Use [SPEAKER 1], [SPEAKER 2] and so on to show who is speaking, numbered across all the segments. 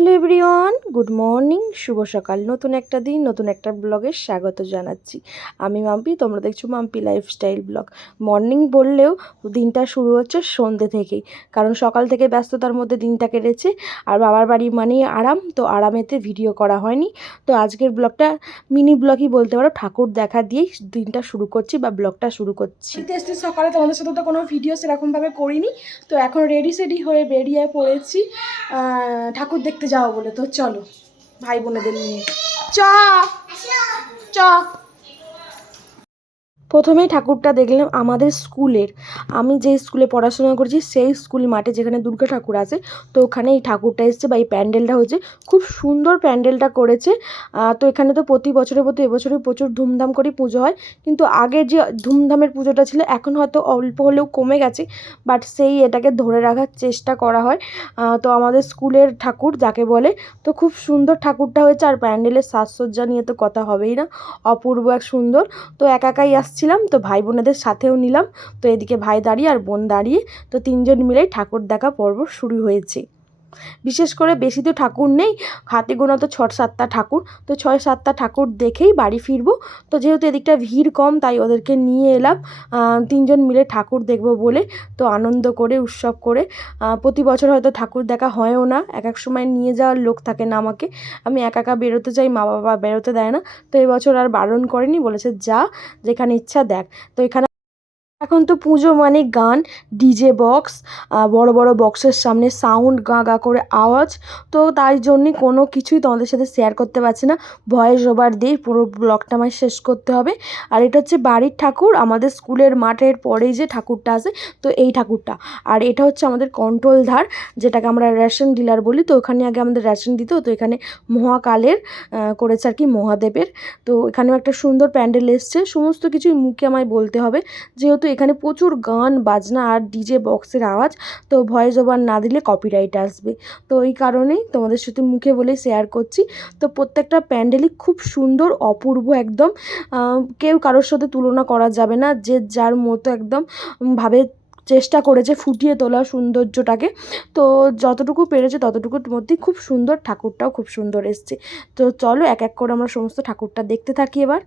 [SPEAKER 1] Hello everyone, good morning, শুভ সকাল। নতুন একটা দিন, নতুন একটা ব্লগে স্বাগত জানাচ্ছি। আমি মাম্পি, তোমরা দেখছ মাম্পি লাইফস্টাইল ব্লগ মর্নিং বললেও দিনটা শুরু হচ্ছে সন্ধ্যে থেকেই। কারণ সকাল থেকে ব্যস্ততার মধ্যে দিনটা কেটেছে। আর বাবার বাড়ি মানেই আরাম, তো আরামেতে ভিডিও করা হয়নি। তো আজকের ব্লগটা মিনি ব্লগই বলতে পারো, ঠাকুর দেখা দিয়েই দিনটা শুরু করছি বা ব্লগটা শুরু করছি। সকালে তোমাদের সাথে তো কোনো ভিডিও সেরকমভাবে করিনি। তো এখন রেডি সেডি হয়ে বেরিয়ে পড়েছি। ঠাকুর দেখতে যাওয়া বলে তো চলো ভাই বোনেদের নিয়ে। চ চ। প্রথমেই ঠাকুরটা দেখলাম আমাদের স্কুলের। আমি যে স্কুলে পড়াশোনা করেছি, সেই স্কুল মাঠে যেখানে দুর্গা ঠাকুর আছে, তো ওখানে এই ঠাকুরটা এসছে বা এই প্যান্ডেলটা হয়েছে। খুব সুন্দর প্যান্ডেলটা করেছে। তো এখানে তো প্রতি বছরের প্রতি এবছরে প্রচুর ধুমধাম করে পুজো হয়। কিন্তু আগে যে ধুমধামের পুজোটা ছিল, এখন হয়তো অল্প হলেও কমে গেছে বাট সেই এটাকে ধরে রাখার চেষ্টা করা হয়। তো আমাদের স্কুলের ঠাকুর যাকে বলে, তো খুব সুন্দর ঠাকুরটা হয়েছে, আর প্যান্ডেলের সাজসজ্জা নিয়ে তো কথা হবেই না। অপূর্ব এক সুন্দর। তো একা একাই আসছিলাম, তো ভাই বোনেদের সাথেও নিলাম। তো এদিকে ভাই দাঁড়িয়ে আর বোন দাঁড়িয়ে, তো তিনজন মিলেই ঠাকুর দেখা পর্ব শুরু হয়েছে। বিশেষ করে বেশি তো ঠাকুর নেই, হাতে গোনা তো ছ সাতটা ঠাকুর, তো ছয় সাতটা ঠাকুর দেখেই বাড়ি ফিরবো। তো যেহেতু এদিকটা ভিড় কম, তাই ওদেরকে নিয়ে এলাম। তিনজন মিলে ঠাকুর দেখব বলে, তো আনন্দ করে, উৎসব করে। প্রতি বছর হয়তো ঠাকুর দেখা হয়ও না, এক এক সময় নিয়ে যাওয়ার লোক থাকে না আমাকে। আমি একা একা বেরোতে চাই, মা বাবা বেরোতে দেয় না। তো এবছর আর বারণ করেনি, বলেছে যা, যেখানে ইচ্ছা দেখ। তো এখানে এখন তো পুজো মানে গান, ডিজে বক্স বড় বড় বক্সের সামনে সাউন্ড গা গা করে আওয়াজ। তো তাই জন্যে কোনো কিছুই তোমাদের সাথে শেয়ার করতে পারছি না। ভয়েস ওভার দিয়ে পুরো ব্লগটা আমায় শেষ করতে হবে। আর এটা হচ্ছে বাড়ির ঠাকুর, আমাদের স্কুলের মাঠের পরেই যে ঠাকুরটা আছে, তো এই ঠাকুরটা। আর এটা হচ্ছে আমাদের কন্ট্রোল ধার, যেটাকে আমরা রেশন ডিলার বলি, তো ওখানে আগে আমাদের রেশন দিত তো এখানে মহাকালের করেছে আর কি মহাদেবের। তো এখানেও একটা সুন্দর প্যান্ডেল এসছে। সমস্ত কিছুই মুখে আমায় বলতে হবে। যেহেতু এখানে প্রচুর গান, বাজনা আর ডিজে বক্সের আওয়াজ। তো ভয়েস ওভার না দিলে কপিরাইট আসবে। তো এই কারণেই তোমাদের সাথে মুখে বলে শেয়ার করছি। তো প্রত্যেকটা প্যান্ডেলই খুব সুন্দর, অপূর্ব একদম। কেউ কারোর সাথে তুলনা করা যাবে না। যে যার মতো একদম ভাবে চেষ্টা করেছে ফুটিয়ে তোলা সৌন্দর্যটাকে। তো যতটুকু পেরেছে ততটুকুর মধ্যেই খুব সুন্দর, ঠাকুরটাও খুব সুন্দর এসছে। তো চলো এক এক করে আমরা সমস্ত ঠাকুরটা দেখতে থাকি এবার।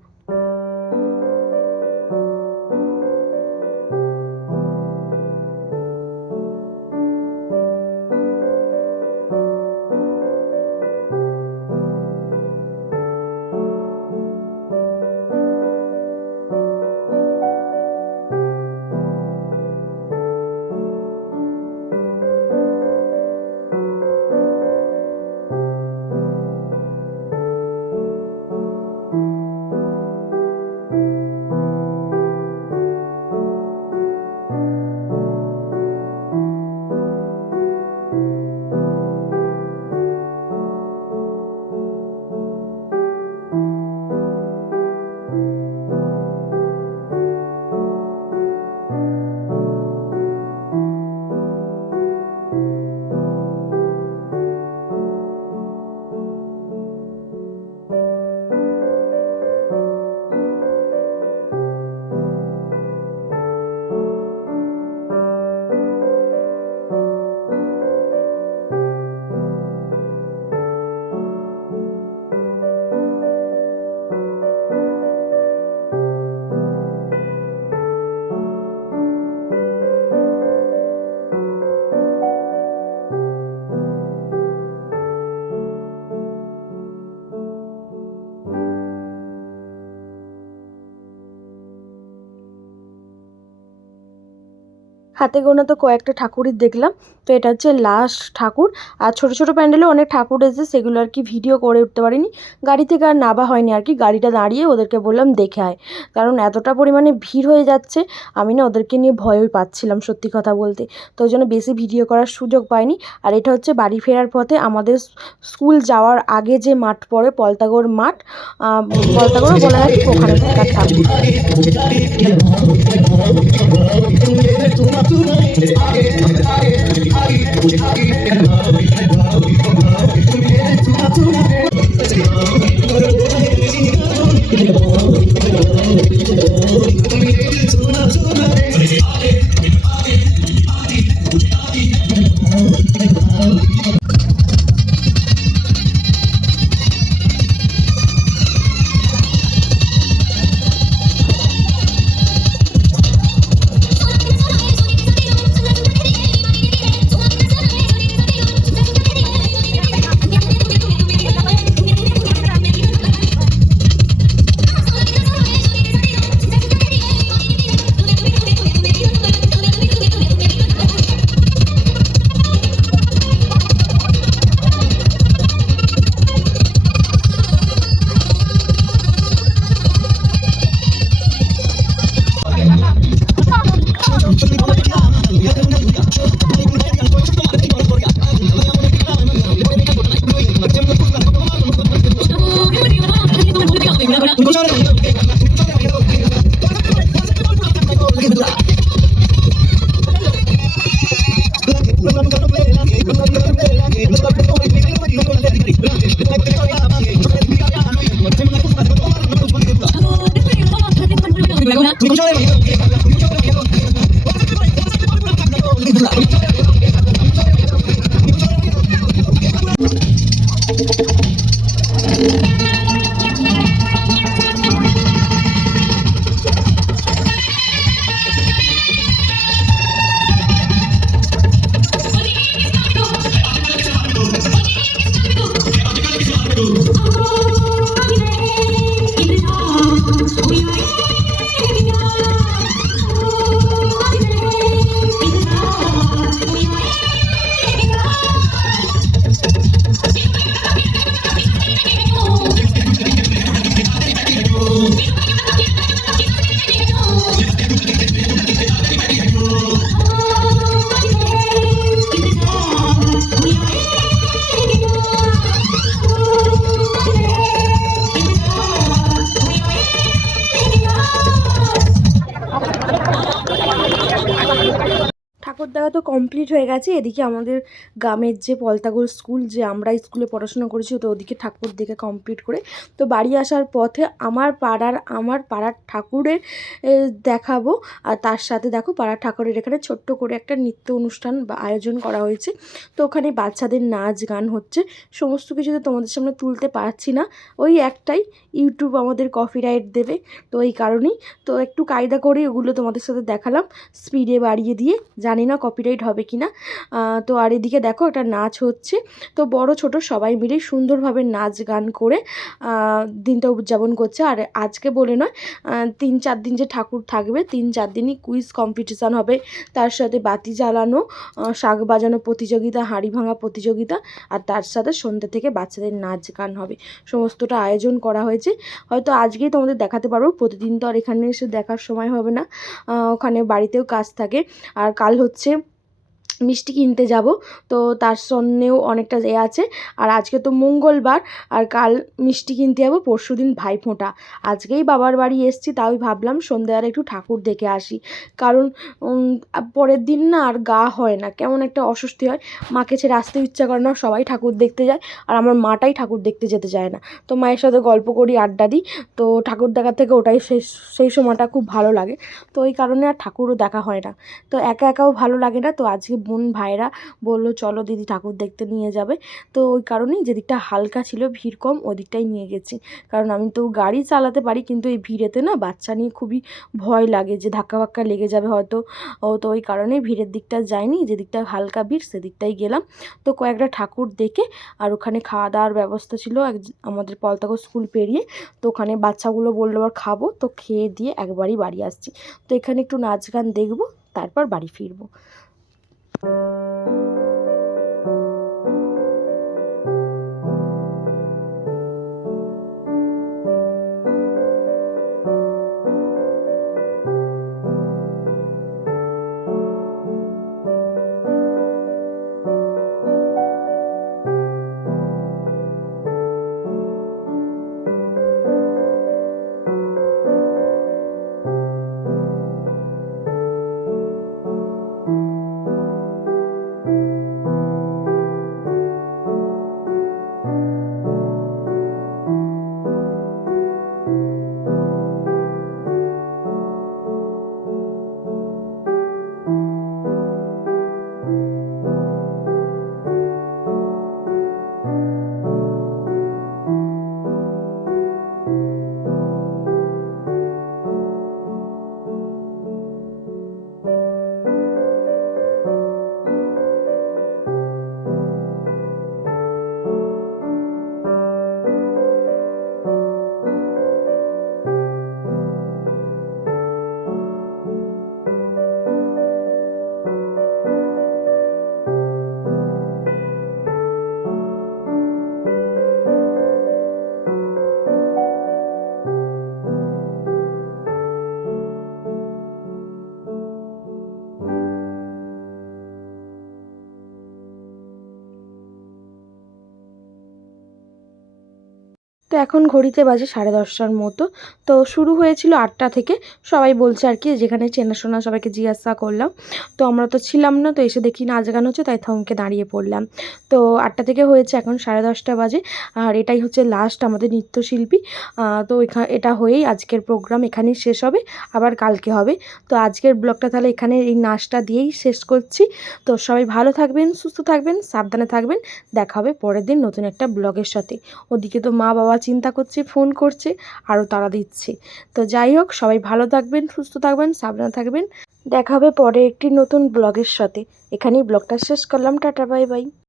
[SPEAKER 1] হাতে গোনা তো কয়েকটা ঠাকুরই দেখলাম। তো এটা হচ্ছে লাস্ট ঠাকুর। আর ছোট ছোট প্যান্ডেলে অনেক ঠাকুর এসেছে, সেগুলো আর কি ভিডিও করে উঠতে পারিনি। গাড়ি থেকে আর নাবা হয়নি আর কি, গাড়িটা দাঁড়িয়ে ওদেরকে বললাম দেখে আয়। কারণ এতটা পরিমাণে ভিড় হয়ে যাচ্ছে, আমি না ওদেরকে নিয়ে ভয়ই পাচ্ছিলাম সত্যি কথা বলতে। তো ওই জন্য বেশি ভিডিও করার সুযোগ পাইনি। আর এটা হচ্ছে বাড়ি ফেরার পথে আমাদের স্কুল যাওয়ার আগে যে মাঠ পড়ে, পলতাগড় মাঠ পলতাগড় বলা হয় ওখানে ঠাকুর। It's তুমি লাগো না তুমি তো কমপ্লিট হয়ে গেছে। এদিকে আমাদের গ্রামের যে পলতাগোল স্কুল যে আমরা স্কুলে পড়াশোনা করেছি, তো ওদিকে ঠাকুর দেখে কমপ্লিট করে। তো বাড়ি আসার পথে আমার পাড়ার আমার পাড়ার ঠাকুরের দেখাবো। আর তার সাথে দেখো পাড়ার ঠাকুরের এখানে ছোট্ট করে একটা নৃত্য অনুষ্ঠান বা আয়োজন করা হয়েছে। তো ওখানে বাচ্চাদের নাচ গান হচ্ছে। সমস্ত কিছু তো তোমাদের সামনে তুলতে পারছি না। ওই একটাই ইউটিউব আমাদের কপিরাইট দেবে, তো এই কারণেই। তো একটু কায়দা করে ওগুলো তোমাদের সাথে দেখালাম। স্পিডে বাড়িয়ে দিয়ে জানি না কপিরাইট হবে কি না তো আর এদিকে দেখো একটা নাচ হচ্ছে। তো বড় ছোট সবাই মিলে সুন্দরভাবে নাচ গান করে দিনটা উদযাপন করছে। আর আজকে বলে নয় তিন চার দিন যে ঠাকুর থাকবে, তিন চার দিনই কুইজ কম্পিটিশান হবে। তার সাথে বাতি জ্বালানো শাক বাজানো প্রতিযোগিতা, হাঁড়ি ভাঙা প্রতিযোগিতা, আর তার সাথে সন্ধ্যে থেকে বাচ্চাদের নাচ গান হবে। সমস্তটা আয়োজন করা হয়েছে। হয়তো আজকেই তোমাদের দেখাতে পারব, প্রতিদিন তো আর এখানে এসে দেখার সময় হবে না। ওখানে বাড়িতেও কাজ থাকে। আর কাল হচ্ছে হচ্ছে মিষ্টি কিনতে যাব। তো তার সঙ্গেও অনেকটা এ আছে। আর আজকে তো মঙ্গলবার, আর কাল মিষ্টি কিনতে যাব পরশু দিন ভাইফোঁটা। আজকেই বাবার বাড়ি এসছি, তাই ভাবলাম সন্ধ্যাবেলা একটু ঠাকুর দেখে আসি। কারণ পরের দিন না আর গা হয় না, কেমন একটা অস্বস্তি হয়। মাকে ছেড়ে আসতে ইচ্ছা করে না, সবাই ঠাকুর দেখতে যায়, আর আমার মাটাই ঠাকুর দেখতে যেতে চায় না। তো মায়ের সাথে গল্প করি, আড্ডা দিই, তো ঠাকুর দেখার থেকে ওটাই সেই সেই সময়টা খুব ভালো লাগে। তো ওই কারণে আর ঠাকুরও দেখা হয় না। তো একা একাও ভালো লাগে না, তো আজকে বোন ভাইরা বলল, চলো দিদি ঠাকুর দেখতে নিয়ে যাবে। তো ওই কারণেই যেদিকটা হালকা ছিল, ভিড় কম, ওদিকটাই নিয়ে গেছি। কারণ আমি তো গাড়ি চালাতে পারি, কিন্তু এই ভিড়েতে না বাচ্চা নিয়ে খুবই ভয় লাগে যে ধাক্কা ফাক্কা লেগে যাবে হয়তো। ও তো ওই কারণেই ভিড়ের দিকটা যাইনি, যেদিকটা হালকা ভিড় সেদিকটাই গেলাম। তো কয়েকটা ঠাকুর দেখে, আর ওখানে খাওয়া দাওয়ার ব্যবস্থা ছিল এক আমাদের পলতাগো স্কুল পেরিয়ে। তো ওখানে বাচ্চাগুলো বলল আবার খাব। তো খেয়ে দিয়ে একবারই বাড়ি আসছি। তো এখানে একটু নাচ গান দেখব, তারপর বাড়ি ফিরবো। thank you তো এখন ঘড়িতে বাজে সাড়ে দশটার মতো। তো শুরু হয়েছিল আটটা থেকে। সবাই বলছে আর কি, যেখানে চেনাশোনা সবাইকে জিজ্ঞাসা করলাম। তো আমরা তো ছিলাম না, তো এসে দেখি নাচ গান হচ্ছে, তাই থমকে দাঁড়িয়ে পড়লাম। তো আটটা থেকে হয়েছে এখন সাড়ে দশটা বাজে। আর এটাই হচ্ছে লাস্ট আমাদের নৃত্যশিল্পী। তো এটা হয়েই আজকের প্রোগ্রাম এখানেই শেষ হবে, আবার কালকে হবে। তো আজকের ব্লগটা তাহলে এখানে এই নাচটা দিয়েই শেষ করছি। তো সবাই ভালো থাকবেন, সুস্থ থাকবেন, সাবধানে থাকবেন। দেখা হবে পরের দিন নতুন একটা ব্লগের সাথে। ওদিকে তো মা বাবা চিন্তা করছে, ফোন করছে, আরও তারা দিচ্ছে। তো যাই হোক, সবাই ভালো থাকবেন, সুস্থ থাকবেন, সাবধানে থাকবেন। দেখা হবে পরে একটি নতুন ব্লগের সাথে। এখানেই ব্লগটা শেষ করলাম, টাটা, বাই বাই।